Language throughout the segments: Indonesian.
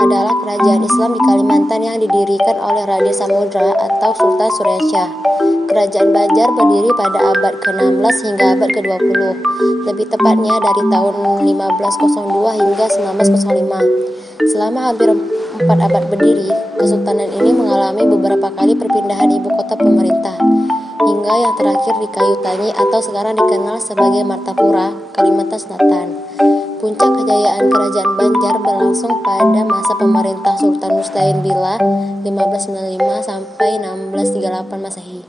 adalah kerajaan Islam di Kalimantan yang didirikan oleh Raja Samudra atau Sultan Suryansyah. Kerajaan Banjar berdiri pada abad ke-16 hingga abad ke-20, lebih tepatnya dari tahun 1502 hingga 1905. Selama hampir 4 abad berdiri, kesultanan ini mengalami beberapa kali perpindahan ibu kota pemerintah, hingga yang terakhir di Kayu Tangi atau sekarang dikenal sebagai Martapura, Kalimantan Selatan. Puncak kejayaan kerajaan Banjar berlangsung pada masa pemerintah Sultan Mustain Billah 1595 sampai 1638 Masehi.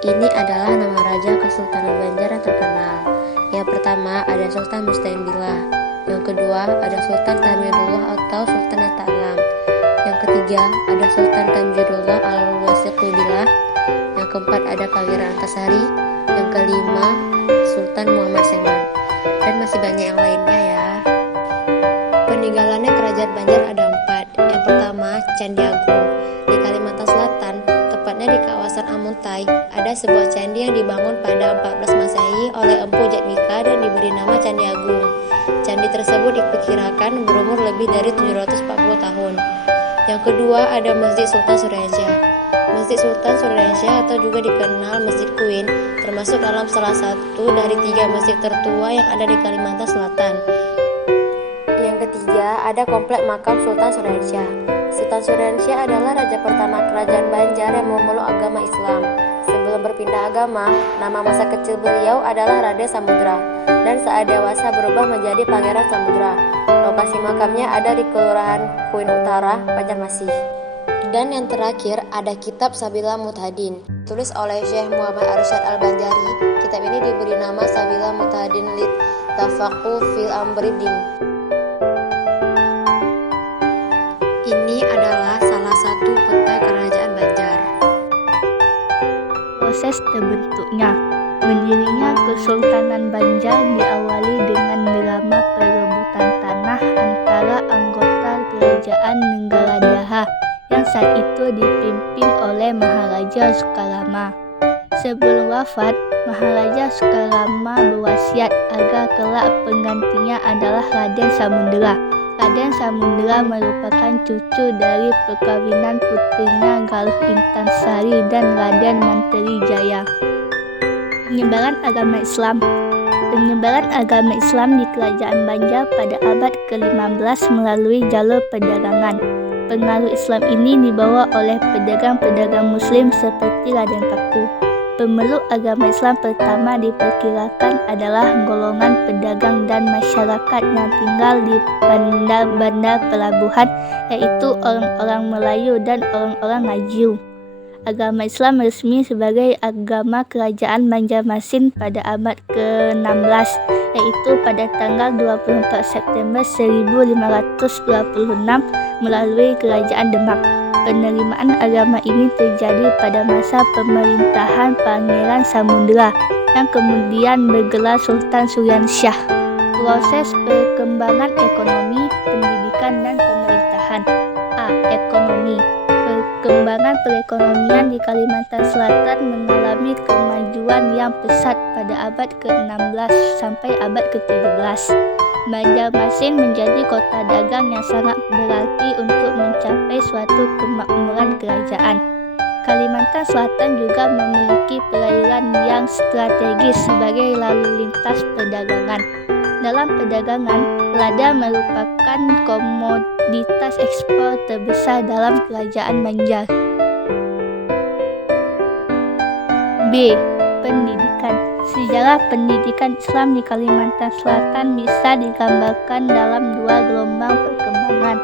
Ini adalah nama raja Kesultanan Banjar yang terkenal. Yang pertama ada Sultan Mustain Billah. Yang kedua ada Sultan Tamidullah atau Sultan At-Ta'lam. Yang ketiga ada Sultan Tamjidullah Al-Wasiqu Billah. Yang keempat ada Pangeran Antasari. Yang kelima Sultan Muhammad Seman. Dan masih banyak yang lainnya ya. Peninggalannya kerajaan Banjar ada 4. Yang pertama Candi Agung. Di Kalimantan Selatan, tepatnya di kawasan Amuntai, ada sebuah candi yang dibangun pada 14 Masehi oleh Empu Jatwika dan diberi nama Candi Agung. Candi tersebut diperkirakan berumur lebih dari 740 tahun. Yang kedua ada Masjid Sultan Suryansyah. Masjid Sultan Suryansyah atau juga dikenal Masjid Queen termasuk dalam salah satu dari 3 masjid tertua yang ada di Kalimantan Selatan. Yang ketiga ada komplek makam Sultan Suryansyah. Sultan Suryansyah adalah raja pertama kerajaan Banjar yang memeluk agama Islam. Sebelum berpindah agama, nama masa kecil beliau adalah Raden Samudra, dan saat dewasa berubah menjadi Pangeran Samudra. Lokasi makamnya ada di Kelurahan Queen Utara, Banjarmasin. Dan yang terakhir ada kitab Sabila Mutahadin, tulis oleh Syekh Muhammad Arsyad Al-Banjari. Kitab ini diberi nama Sabila Mutahadin Lit Tafaqquh fil Amri Din. Ini adalah salah satu peta kerajaan Banjar. Proses terbentuknya, berdirinya Kesultanan Banjar diawali dengan drama perebutan tanah antara anggota kerajaan Nenggala Daha yang saat itu dipimpin oleh Maharaja Sukarama. Sebelum wafat, Maharaja Sukarama berwasiat agar kelak penggantinya adalah Raden Samudera. Raden Samudera merupakan cucu dari perkawinan putrinya Galuh Intansari dan Raden Manteri Jaya. Penyebaran agama Islam di Kerajaan Banjar pada abad ke-15 melalui jalur perdagangan. Pengaruh Islam ini dibawa oleh pedagang-pedagang Muslim seperti Raden Paku. Pemeluk agama Islam pertama diperkirakan adalah golongan pedagang dan masyarakat yang tinggal di bandar-bandar pelabuhan, yaitu orang-orang Melayu dan orang-orang Ngaju. Agama Islam resmi sebagai agama kerajaan Banjarmasin pada abad ke-16, yaitu pada tanggal 24 September 1526 melalui Kerajaan Demak. Penerimaan agama ini terjadi pada masa pemerintahan Pangeran Samudra yang kemudian bergelar Sultan Suryansyah. Proses perkembangan ekonomi, pendidikan, dan pemerintahan. Ekonomi. Perkembangan perekonomian di Kalimantan Selatan mengalami kemajuan yang pesat pada abad ke-16 sampai abad ke-17. Banjarmasin menjadi kota dagang yang sangat berarti untuk mencapai suatu kemakmuran kerajaan. Kalimantan Selatan juga memiliki perairan yang strategis sebagai lalu lintas perdagangan. Dalam perdagangan, lada merupakan komoditas ekspor terbesar dalam kerajaan Banjar. B. Pendidikan. Sejarah pendidikan Islam di Kalimantan Selatan bisa digambarkan dalam 2 gelombang perkembangan.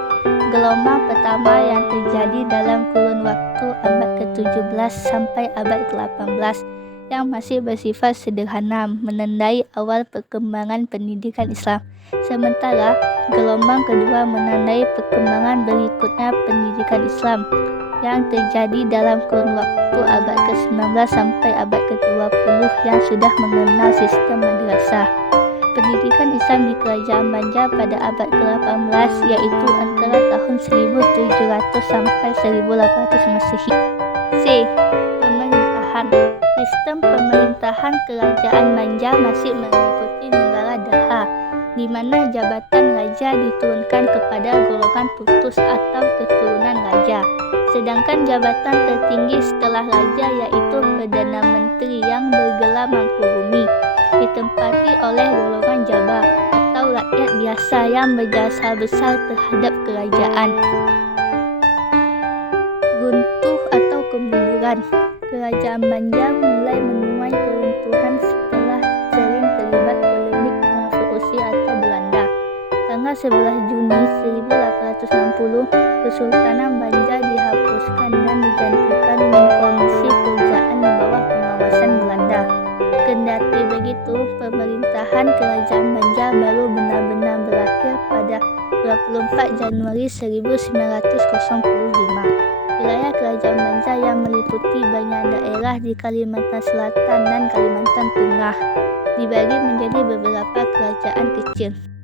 Gelombang pertama yang terjadi dalam kurun waktu abad ke-17 sampai abad ke-18 yang masih bersifat sederhana menandai awal perkembangan pendidikan Islam. Sementara gelombang kedua menandai perkembangan berikutnya pendidikan Islam yang terjadi dalam kurun waktu abad ke-19 sampai abad ke-20 yang sudah mengenal sistem madrasah. Pendidikan Islam di Kerajaan Banjar pada abad ke-18 yaitu antara tahun 1700 sampai 1800 Masehi. C. Pemerintahan. Sistem pemerintahan Kerajaan Banjar masih mengikuti Nenggala Daha. di mana jabatan raja diturunkan kepada golongan putus atau keturunan raja. Sedangkan jabatan tertinggi setelah raja yaitu Perdana Menteri yang bergelar Mangkubumi ditempati oleh golongan Jabar atau rakyat biasa yang berjasa besar terhadap kerajaan. Runtuh atau kemunduran. Kerajaan Banjar mulai menuai keruntuhan setelah sering terlibat polemik dengan Fauzi atau Belanda. Tanggal 11 Juni 1860, Kesultanan Banjar dihapuskan dan digantikan dengan Komisi Kerajaan di bawah pengawasan Belanda. Kendati begitu, pemerintahan Kerajaan Banjar baru benar-benar berakhir pada 24 Januari 1905. Wilayah Kerajaan Banjar yang meliputi banyak daerah di Kalimantan Selatan dan Kalimantan Tengah dibagi menjadi beberapa kerajaan kecil.